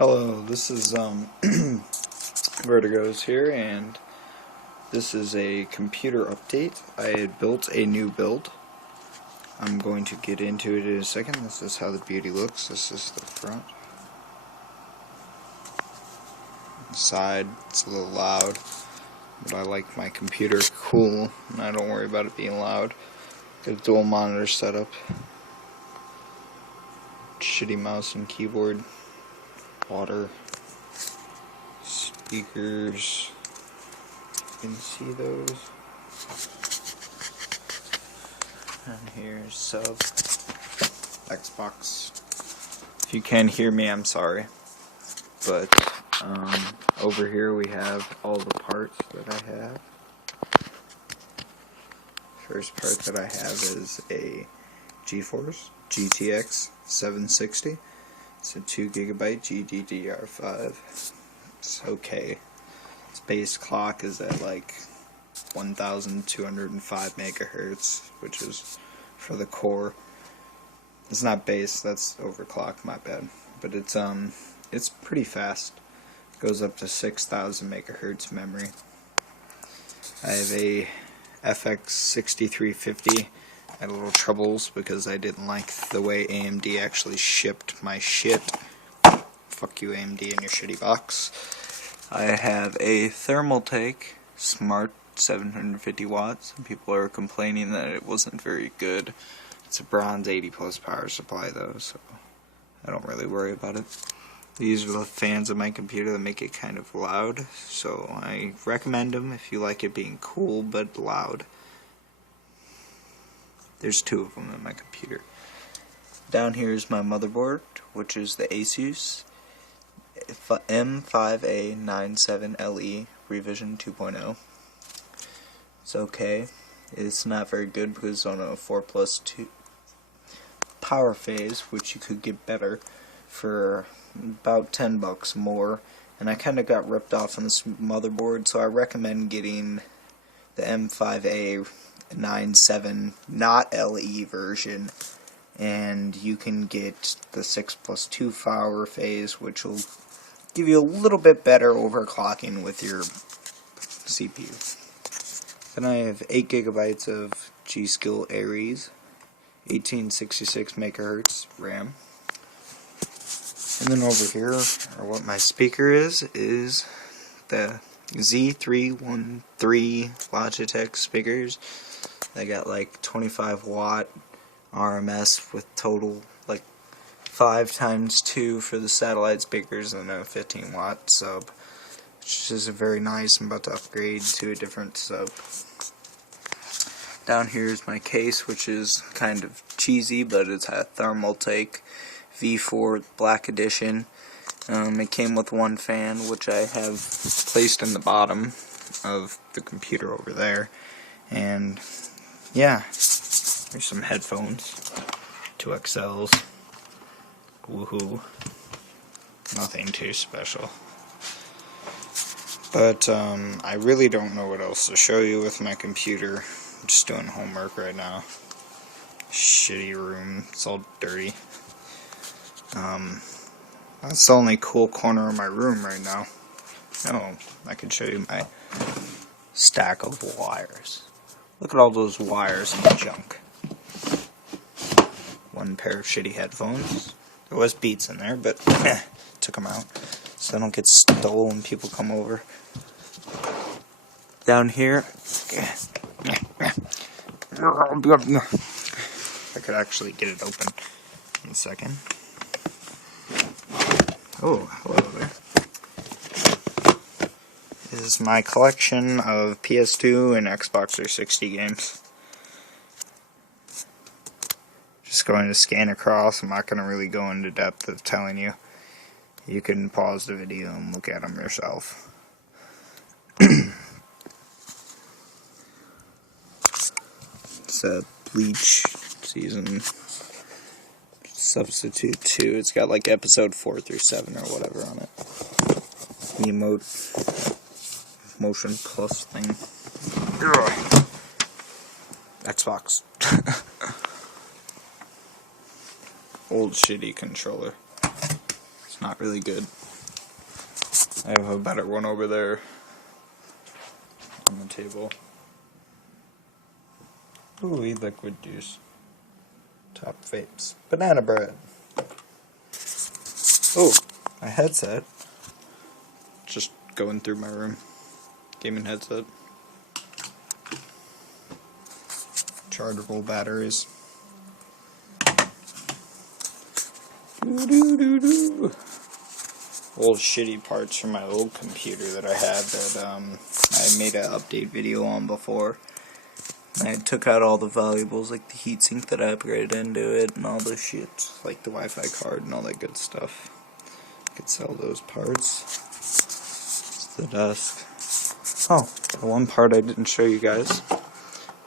Hello, this is Vertig0z here, and this is a computer update. I had built a new build. I'm going to get into it in a second. This is how the beauty looks. This is the front. The side, it's a little loud, but I like my computer cool, and I don't worry about it being loud. Got a dual monitor setup. Shitty mouse and keyboard. Water, speakers, you can see those, and here's sub, Xbox. If you can hear me, I'm sorry, but over here we have all the parts that I have. First part that I have is a GeForce GTX 760. It's a 2GB GDDR5. It's okay. Its base clock is at like 1205 megahertz, which is for the core. It's not base, that's overclock, my bad. But it's pretty fast. It goes up to 6000 megahertz memory. I have a FX 6350. I had a little troubles because I didn't like the way AMD actually shipped my shit. Fuck you, AMD, and your shitty box. I have a Thermaltake Smart 750 watts. People are complaining that it wasn't very good. It's a bronze 80 plus power supply though, so I don't really worry about it. These are the fans of my computer that make it kind of loud, so I recommend them if you like it being cool but loud. There's two of them in my computer. Down here is my motherboard, which is the Asus M5A97LE Revision 2.0. It's okay. It's not very good because it's on a 4+2 power phase, which you could get better for about $10 more. And I kind of got ripped off on this motherboard, so I recommend getting the M5A97 not LE version, and you can get the 6+2 power phase, which will give you a little bit better overclocking with your CPU. Then I have 8GB of G-Skill Aries, 1866 megahertz RAM. And then over here, or what my speaker is the Z313 Logitech speakers. They got like 25 watt RMS with total like 5 times 2 for the satellite speakers and a 15 watt sub, which is very nice. I'm about to upgrade to a different sub. Down here is my case, which is kind of cheesy, but it's a Thermaltake V4 Black Edition. It came with one fan, which I have placed in the bottom of the computer over there. And yeah, there's some headphones, 2 XLs. Woohoo! Nothing too special. But I really don't know what else to show you with my computer. I'm just doing homework right now. Shitty room. It's all dirty. That's the only cool corner of my room right now. Oh, I can show you my stack of wires. Look at all those wires and junk. One pair of shitty headphones. There was Beats in there, but took them out so they don't get stolen when people come over. Down here, I could actually get it open in a second. Oh, hello there. This is my collection of PS2 and Xbox 360 games. Just going to scan across. I'm not going to really go into depth of telling you. You can pause the video and look at them yourself. It's a Bleach season substitute 2. It's got like episode 4 through 7 or whatever on it. Emote motion plus thing. Ugh. Xbox. Old shitty controller. It's not really good. I have a better one over there on the table. Ooh, e-liquid juice. Top vapes. Banana bread. Oh, my headset. Just going through my room. Gaming headset. Chargeable batteries. Doo-doo-doo-doo. Old shitty parts from my old computer that I had that I made an update video on before. I took out all the valuables, like the heatsink that I upgraded into it, and all the shit, like the Wi-Fi card and all that good stuff. I could sell those parts. It's the desk. Oh, the one part I didn't show you guys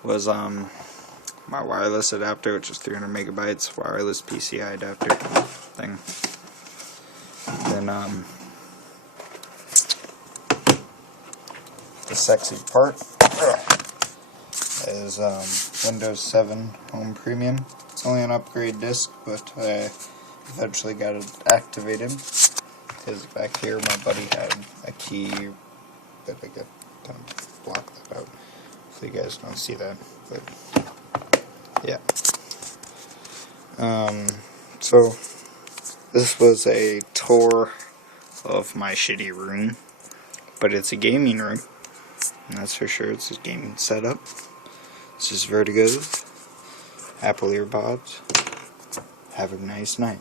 was my wireless adapter, which is 300 megabytes, wireless PCI adapter thing. Then the sexy part is Windows 7 Home Premium. It's only an upgrade disc, but I eventually got it activated because back here my buddy had a key, but I got kind of blocked that out so you guys don't see that. But yeah. So this was a tour of my shitty room, but it's a gaming room. And that's for sure. It's a gaming setup. This is Vertig0z. Apple earbuds. Have a nice night.